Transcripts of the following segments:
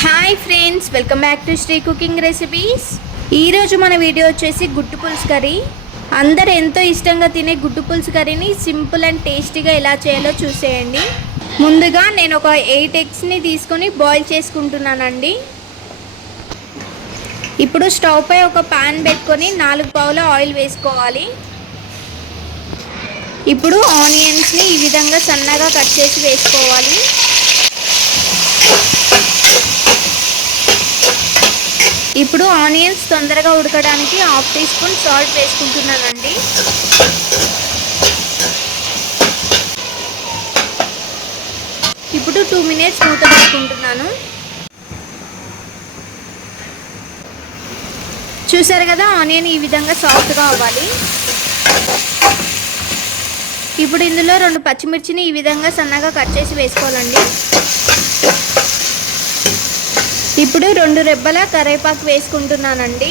Hi friends, welcome back to Sri cooking recipes. ఈరోజు మన video వచ్చేసి గుడ్డు పులుసు కర్రీ. అందరు ఎంతో ఇష్టంగా తినే గుడ్డు పులుసు కర్రీని సింపుల్ అండ్ టేస్టీగా ఎలా చేయాలో చూసేయండి. ముందుగా నేను ఒక 8 ఎగ్స్ని తీసుకొని బాయిల్ చేసుకుంటున్నానండి. ఇప్పుడు స్టవ్ పై ఒక పాన్ పెట్టుకొని 4 పావుల ఆయిల్ వేసుకోవాలి. ఇప్పుడు ఆనియన్స్ని ఈ విధంగా సన్నగా కట్ చేసి వేసుకోవాలి. ఇప్పుడు ఆనియన్స్ తొందరగా ఉడకడానికి 1/2 టీ స్పూన్ సాల్ట్ వేసుకుంటున్నానండి. ఇప్పుడు 2 మినిట్స్ మూత పెట్టుకుంటున్నాను. చూసారు కదా, ఆనియన్ ఈ విధంగా సాఫ్ట్గా అవ్వాలి. ఇప్పుడు ఇందులో 2 పచ్చిమిర్చిని ఈ విధంగా సన్నగా కట్ చేసి వేసుకోవాలండి. ఇప్పుడు 2 రెబ్బల కరివేపాకు వేసుకుంటున్నానండి.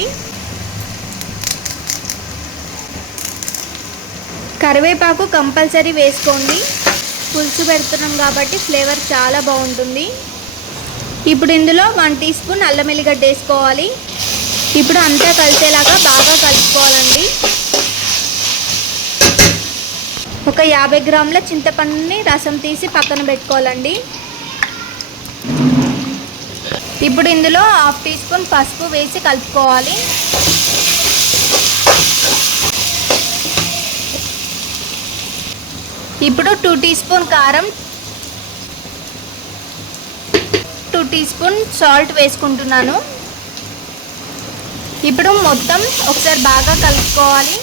కరివేపాకు కంపల్సరీ వేసుకోండి, పులుసు పెడుతున్నాం కాబట్టి ఫ్లేవర్ చాలా బాగుంటుంది. ఇప్పుడు ఇందులో 1 టీ స్పూన్ అల్లం వెల్లిగడ్డ వేసుకోవాలి. ఇప్పుడు అంతా కలిసేలాగా బాగా కలుపుకోవాలండి. ఒక 50 గ్రాముల చింతపండుని రసం తీసి పక్కన పెట్టుకోవాలండి. ఇప్పుడు ఇందులో 1/2 టీ స్పూన్ పసుపు వేసి కలుపుకోవాలి. ఇప్పుడు 2 టీ స్పూన్ కారం, 2 టీ స్పూన్ సాల్ట్ వేసుకుంటున్నాను. ఇప్పుడు మొత్తం ఒకసారి బాగా కలుపుకోవాలి.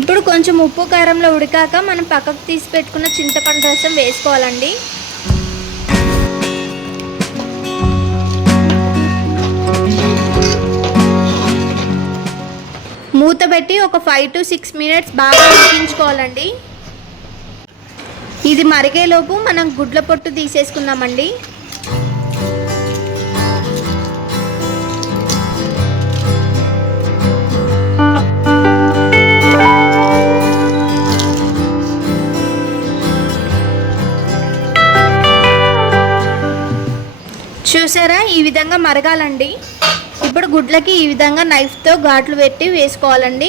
ఇప్పుడు కొంచెం ఉప్పు కారంలో ఉడికాక మనం పక్కకు తీసి పెట్టుకున్న చింతపండు రసం వేసుకోవాలండి. మూత పెట్టి ఒక 5 to 6 మినిట్స్ బాగా ఉడికించుకోవాలండి. ఇది మరిగేలోపు మనం గుడ్ల పొట్టు తీసేసుకుందామండి. చూసారా, ఈ విధంగా మరగాలండి. ఇప్పుడు గుడ్లకి ఈ విధంగా నైఫ్తో ఘాట్లు పెట్టి వేసుకోవాలండి.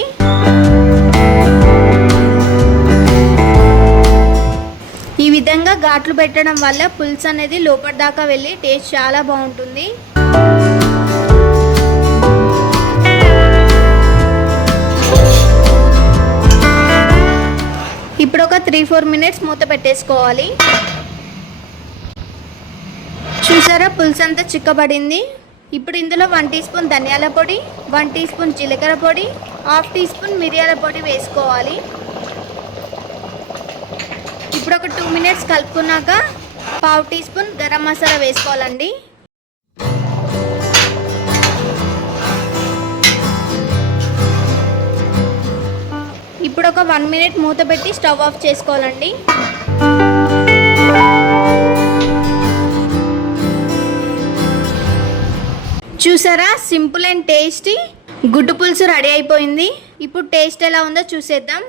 ఈ విధంగా ఘాట్లు పెట్టడం వల్ల పులుసు అనేది లోపల దాకా వెళ్ళి టేస్ట్ చాలా బాగుంటుంది. ఇప్పుడు ఒక 3-4 మినిట్స్ మూత పెట్టేసుకోవాలి. చూసారా, పులుసు అంతా చిక్కబడింది. ఇప్పుడు ఇందులో 1 టీ స్పూన్ ధనియాల పొడి, 1 టీ స్పూన్ జీలకర్ర పొడి, 1/2 టీ స్పూన్ మిరియాల పొడి వేసుకోవాలి. ఇప్పుడు ఒక 2 మినిట్స్ కలుపుకున్నాక 1/2 టీ స్పూన్ గరం మసాలా వేసుకోవాలండి. ఇప్పుడు ఒక 1 మినిట్ మూత పెట్టి స్టవ్ ఆఫ్ చేసుకోవాలండి. చూసారా, సింపుల్ అండ్ టేస్టీ గుడ్డు పులుసు రెడీ అయిపోయింది. ఇప్పుడు టేస్ట్ ఎలా ఉందో చూసేద్దాం.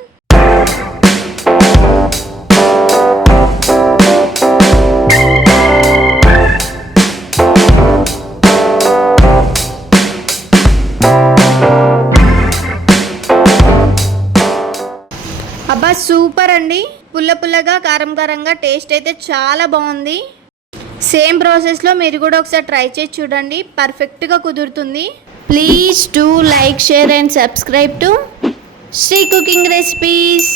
అబ్బా, సూపర్ అండి. పుల్ల పుల్లగా కారం కారంగా టేస్ట్ అయితే చాలా బాగుంది. సేమ్ ప్రాసెస్లో మీరు కూడా ఒకసారి ట్రై చేసి చూడండి, పర్ఫెక్ట్గా కుదురుతుంది. Please do like, share and subscribe to Sri cooking recipes.